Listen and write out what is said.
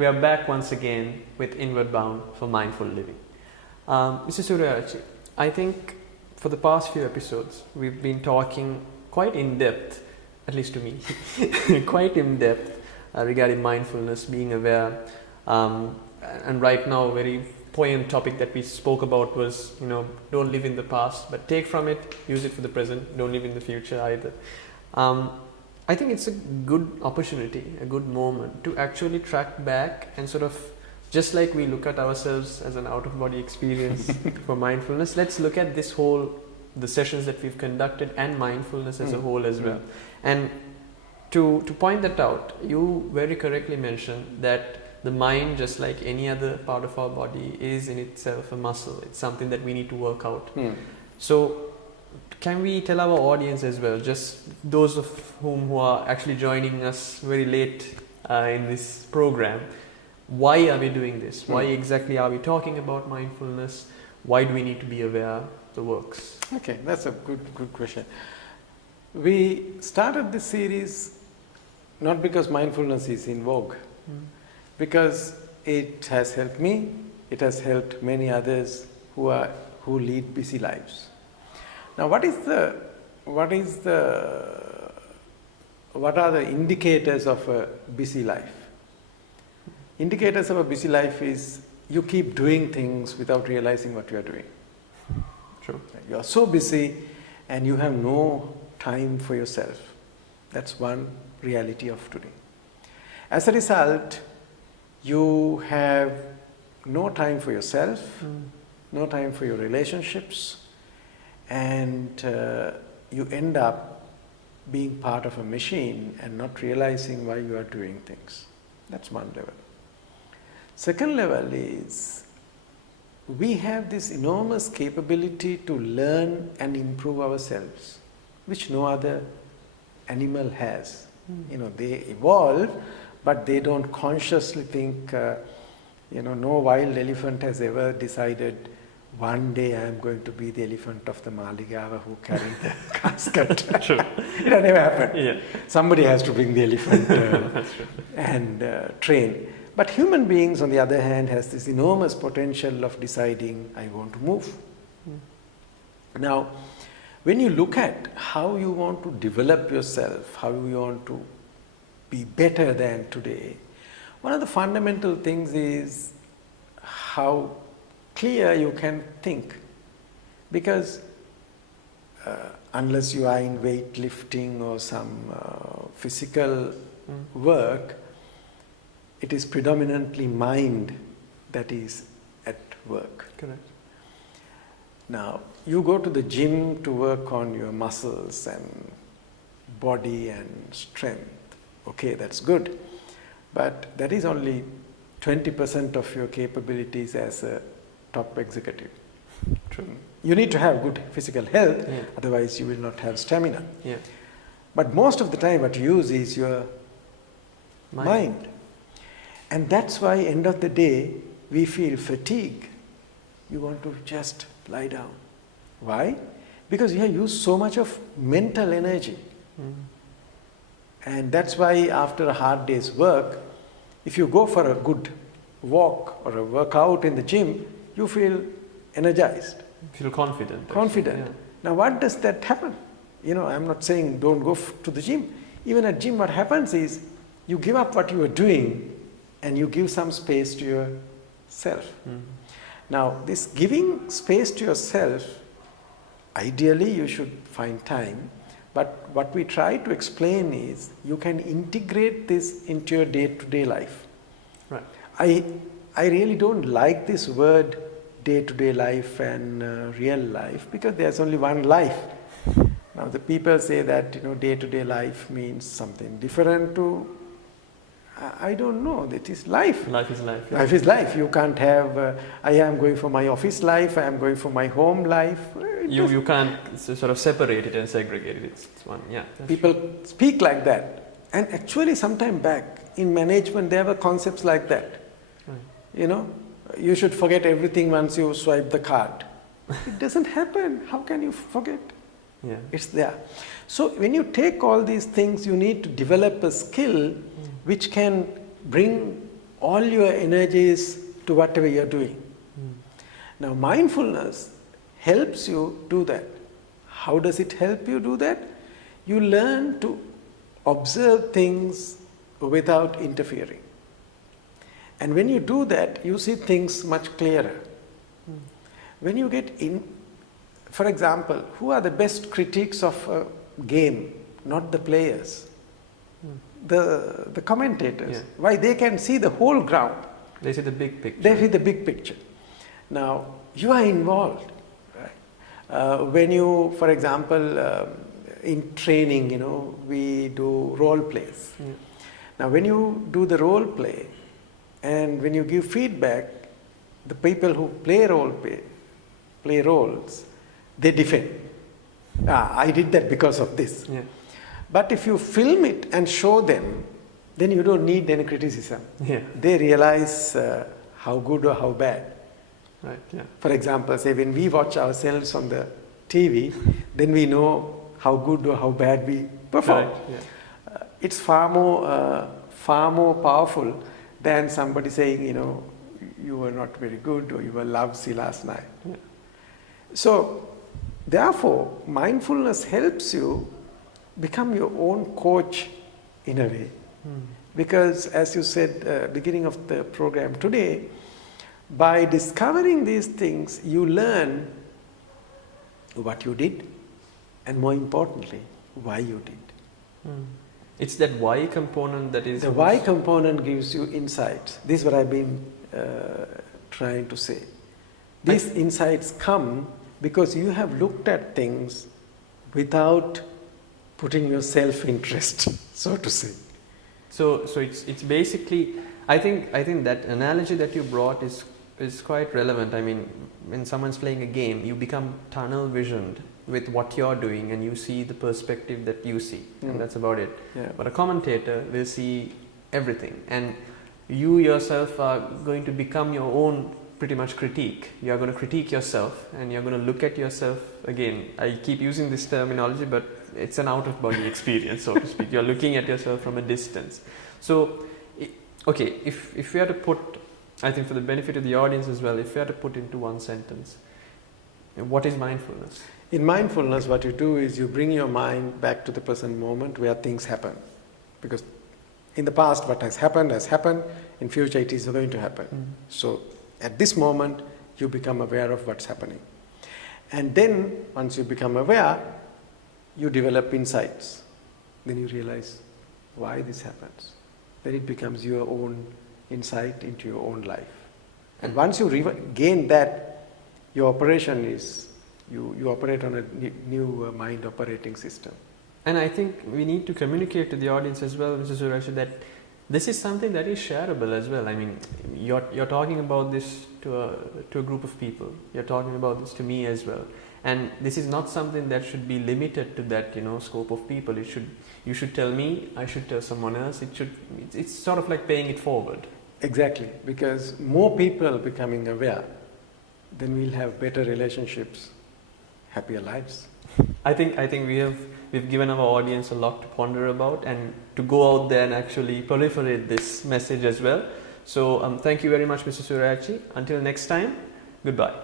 we are back once again with Inward Bound for Mindful Living. Mr. Suryarachi, I think for the past few episodes, we've been talking quite in depth, at least to me, quite in depth regarding mindfulness, being aware. And right now, a very poignant topic that we spoke about was, don't live in the past, but take from it, use it for the present, don't live in the future either. I think it's a good opportunity, a good moment to actually track back and sort of, just like we look at ourselves as an out-of-body experience for mindfulness, let's look at the sessions that we've conducted and mindfulness as a whole as well. And to point that out, you very correctly mentioned that the mind, just like any other part of our body, is in itself a muscle. It's something that we need to work out. So can we tell our audience as well, just those of whom who are actually joining us very late in this program, why are we doing this? Why exactly are we talking about mindfulness? Why do we need to be aware? The works. Okay, that's a good question. We started this series not because mindfulness is in vogue, because it has helped me, it has helped many others who lead busy lives. Now, what are the indicators of a busy life? Indicators of a busy life is you keep doing things without realizing what you are doing. True. You are so busy and you have no time for yourself. That's one reality of today. As a result, you have no time for yourself, no time for your relationships, and you end up being part of a machine and not realizing why you are doing things. That's one level. Second level is we have this enormous capability to learn and improve ourselves, which no other animal has. They evolve, but they don't consciously think, no wild elephant has ever decided, one day I am going to be the elephant of the Maligawa who carried the casket. True. It has never happened. Yeah. Somebody has to bring the elephant and train. But human beings, on the other hand, has this enormous potential of deciding, I want to move. Now, when you look at how you want to develop yourself, how you want to be better than today, one of the fundamental things is how clear you can think. Because unless you are in weightlifting or some physical work, it is predominantly mind that is at work. Correct. Now, you go to the gym to work on your muscles and body and strength. Okay, that's good. But that is only 20% of your capabilities as a top executive. True. You need to have good physical health, otherwise you will not have stamina. Yeah. But most of the time what you use is your mind. And that's why end of the day we feel fatigue. You want to just lie down. Why? Because you have used so much of mental energy. And that's why after a hard day's work, if you go for a good walk or a workout in the gym, you feel energized. Feel confident. Confident. Yeah. Now what does that happen? I'm not saying don't go to the gym. Even at gym what happens is you give up what you are doing and you give some space to yourself. Now this giving space to yourself, ideally you should find time, but what we try to explain is you can integrate this into your day-to-day life. Right. I really don't like this word day-to-day life and real life, because there's only one life. Now the people say that day-to-day life means something different to, I don't know, that is life. Life is life. Yeah. Life is life. You can't have, I am going for my office life, I am going for my home life. You can't sort of separate it and segregate it. It's one, yeah. People speak like that. And actually sometime back in management there were concepts like that. Right. You should forget everything once you swipe the card. It doesn't happen. How can you forget? Yeah. It's there. So when you take all these things, you need to develop a skill which can bring all your energies to whatever you're doing. Now, mindfulness helps you do that. How does it help you do that? You learn to observe things without interfering. And when you do that, you see things much clearer. When you get in, for example, who are the best critics of a game? Not the players, the commentators. Yeah. Why? They can see the whole ground. They see the big picture. They see the big picture. Now, you are involved. Right? When you, for example, in training, we do role plays. Yeah. Now, when you do the role play and when you give feedback, the people who play roles, they defend. I did that because of this. Yeah. But if you film it and show them, then you don't need any criticism. Yeah. They realize how good or how bad. Right. Yeah. For example, say when we watch ourselves on the TV, then we know how good or how bad we perform. Right. Yeah. It's far more powerful than somebody saying, you were not very good or you were lousy last night. Yeah. So, therefore, mindfulness helps you become your own coach in a way. Because as you said, beginning of the program today, by discovering these things, you learn what you did and more importantly, why you did. It's that why component that is... The why component gives you insights. This is what I've been trying to say. These insights come because you have looked at things without putting your self-interest, so to say. So it's basically, I think that analogy that you brought is quite relevant. I mean, when someone's playing a game, you become tunnel visioned with what you're doing and you see the perspective that you see, and that's about it. Yeah. But a commentator will see everything, and you yourself are going to become your own pretty much critique. You are going to critique yourself and you're going to look at yourself again. I keep using this terminology, but it's an out-of-body experience, so to speak. You're looking at yourself from a distance. So, okay, if we had to put, I think for the benefit of the audience as well, if we had to put into one sentence, what is mindfulness? In mindfulness, what you do is you bring your mind back to the present moment where things happen. Because in the past, what has happened, in future it is going to happen. So, at this moment, you become aware of what's happening. And then, once you become aware, you develop insights. Then you realize why this happens. Then it becomes your own insight into your own life. And once you gain that, your operation is, you operate on a new mind operating system. And I think we need to communicate to the audience as well, Mr. Suresh, that this is something that is shareable as well. I mean, you're talking about this to a group of people. You're talking about this to me as well. And this is not something that should be limited to that, scope of people. You should tell me, I should tell someone else. It's sort of like paying it forward. Exactly, because more people becoming aware, then we'll have better relationships, happier lives. I think we've given our audience a lot to ponder about and to go out there and actually proliferate this message as well. So thank you very much, Mr. Suryachi. Until next time, goodbye.